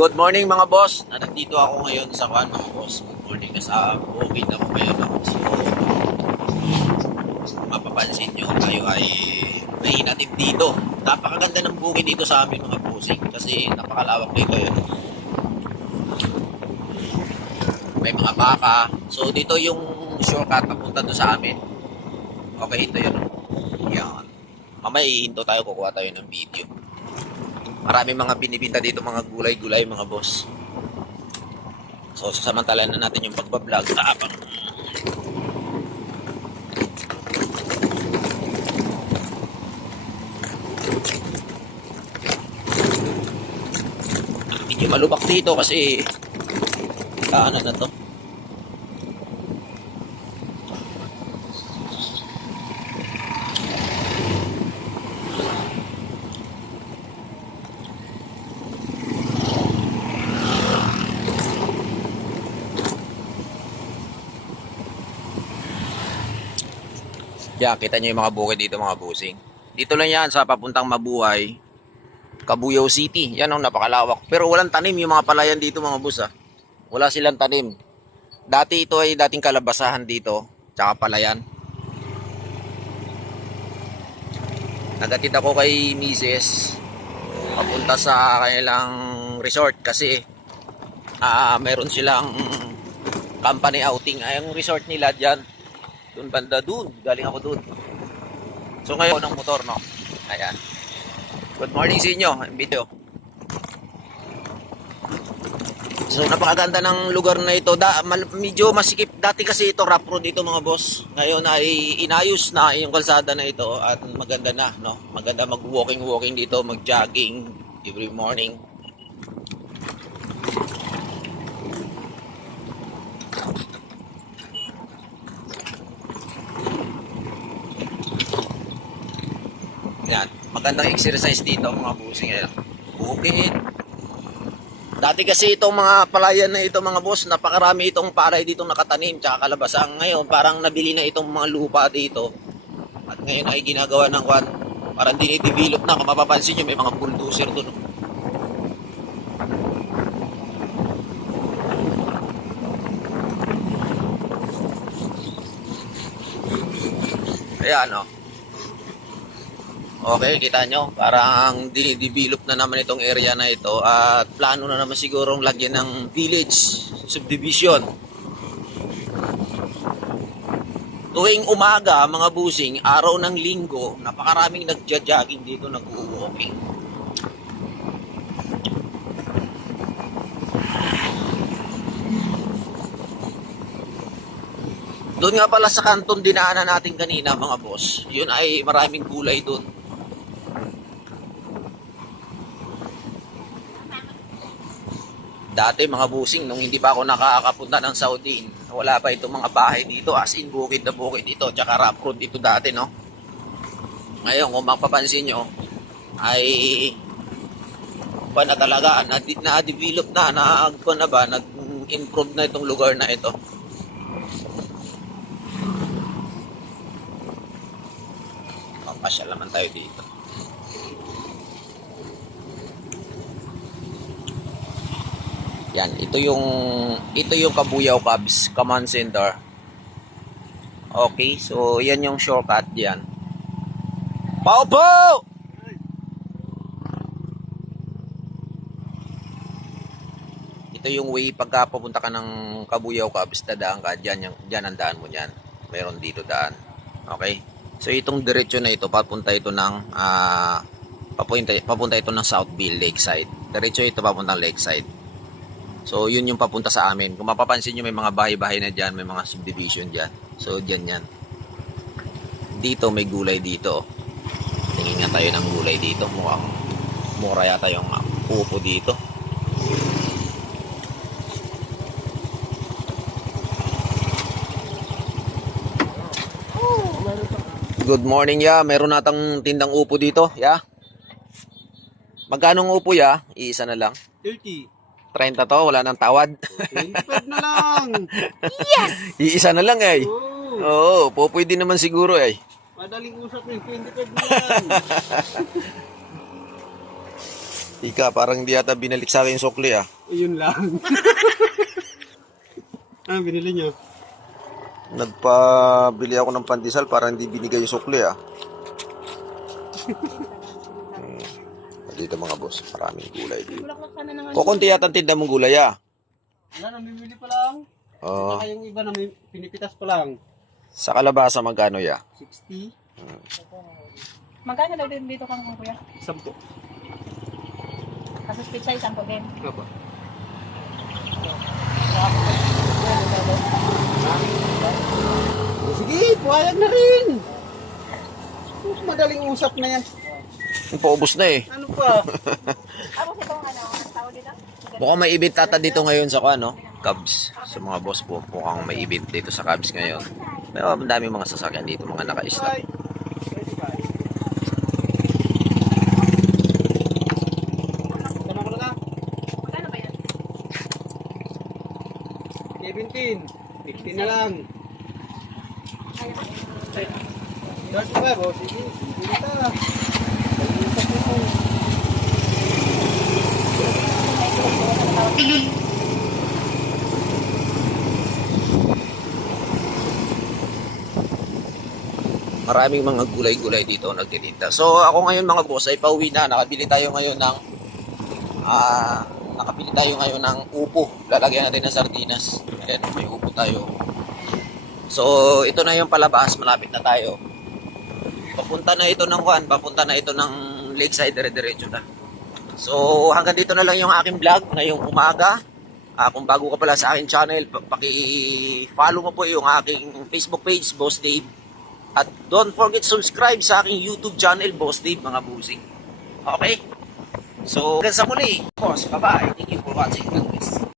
Good morning mga boss. Nandito ako ngayon sa mga boss. Good morning. Nasa bukid ako ngayon. So, mapapansin nyo, tayo ay may hinatid dito. Napakaganda ng bukid dito sa amin mga bossing. Kasi napakalawak dito yun. May mga baka. So dito yung shortcut papunta doon sa amin. Okay, ito yun. Yan. Mamaya ihinto tayo, kukuha tayo ng video. Maraming mga binibinta dito, mga gulay-gulay mga boss. So sasamantalan na natin yung pagbablog. Tapang medyo malubak dito kasi ano na to. Yan, kita nyo yung mga bukid dito mga busing. Dito lang yan sa papuntang Mabuhay, Cabuyao City. Yan ang napakalawak. Pero walang tanim yung mga palayan dito mga bus ha. Wala silang tanim. Dati ito ay dating kalabasahan dito. Tsaka palayan. Nagatid ako kay Mrs. Papunta sa kanilang resort kasi meron silang company outing. Ay, ang resort nila dyan. Doon banda doon. Galing ako doon. So ngayon ng motor no. Ayan. Good morning sa inyo. Ang video. So napakaganda ng lugar na ito. Medyo masikip. Dati kasi ito rough road dito mga boss. Ngayon ay inayos na yung kalsada na ito at maganda na no. Maganda mag-walking dito, mag-jogging every morning. Yan, magandang exercise dito mga busing. Bukid. Dati kasi itong mga palayan na ito mga boss, napakarami itong paray ditong nakatanim tsaka kalabasang. Ngayon parang nabili na itong mga lupa dito. At ngayon ay ginagawa ng kwan. Parang dinidevelop na. Kung mapapansin nyo may mga bulldozer doon. Ayan o. Okay, kita nyo, parang dinidevelop na naman itong area na ito at plano na naman sigurong lagyan ng village subdivision. Tuwing umaga, mga busing, araw ng linggo, napakaraming nagja-jogging dito, nag-walking. Doon nga pala sa kanton dinaanan natin kanina mga boss, yun ay maraming gulay doon. Dati mga busing, nung hindi pa ako nakakapunta ng Saudi, wala pa itong mga bahay dito, as in bukid na bukid ito, tsaka rough road ito dati, no? Ngayon, kung mapapansin nyo, ay pa na talaga, na-develop nag-improve na itong lugar na ito. Pasyal naman tayo dito. Yan, ito yung Cabuyao Cubs Command Center. Okay, so yan yung shortcut diyan. Paupo! Ito yung way pagka papunta ka ng Cabuyao Cubs, dadaan ka diyan ang daan mo niyan. Meron dito daan. Okay? So itong diretso na ito papunta ito ng papunta ito ng Southville Lakeside. Diretso ito papuntang Lakeside. So, yun yung papunta sa amin. Kung mapapansin nyo, may mga bahay-bahay na dyan, may mga subdivision dyan. So, dyan yan. Dito, may gulay dito. Tingin nga tayo ng gulay dito. Mukhang mura yata yung upo dito. Good morning, ya. Meron natang tindang upo dito, ya. Magkano ng upo, ya? Iisa na lang. 30. 30 to, wala nang tawad. 25 na lang. Yes! Iisa na lang eh. Oh. Oo, po pwede naman siguro eh. Madaling usap yung 25 na yan. Ika, parang di yata binalik sa akin yung sukli ah. Yun lang. Binili nyo? Nagpabili ako ng pandesal para hindi binigay yung sukli ah. Dito mga boss, maraming gulay dito. Kukunti yata ang tinda mong gulay ah. Wala, namimili pa lang. Oo. Saka yung iba na pinipitas pa lang. Sa kalabasa magkano ya? 60. Magkano daw din dito kang kuya? 10. Kaso pizza isang po din. Apa? Sige, puwayag na rin. Madaling usap na yan. Paubos na eh. Ano pa? Tapos itong ano, ang tao dito? Mukhang may event tata dito ngayon sa ano, Cubs. Sa mga boss po, mukhang may event dito sa Cubs ngayon. May dami mga sasakyan dito, mga naka-stop. Bye. Tama ko na lang. Magkano ba yan? 17. 15 na lang. Dati ba, boss? Sige, sige ta. Maraming mga gulay-gulay dito nagtitinda. So ako ngayon mga boss ay pauwi na. Nakabili tayo ngayon ng upo. Lalagyan natin ng sardinas. Ayan, may upo tayo. So ito na yung palabas, malapit na tayo. Papunta na ito ng Lakeside, dire-diretso na. So hanggang dito na lang yung aking vlog ngayong umaga. Kung bago ka pala sa aking channel, paki-follow mo po yung aking Facebook page, Boss Dave. At don't forget subscribe sa aking YouTube channel, Boss Dave, mga busing. Okay? So, hanggang sa muli. Boss, bye-bye. Thank you for watching. God bless.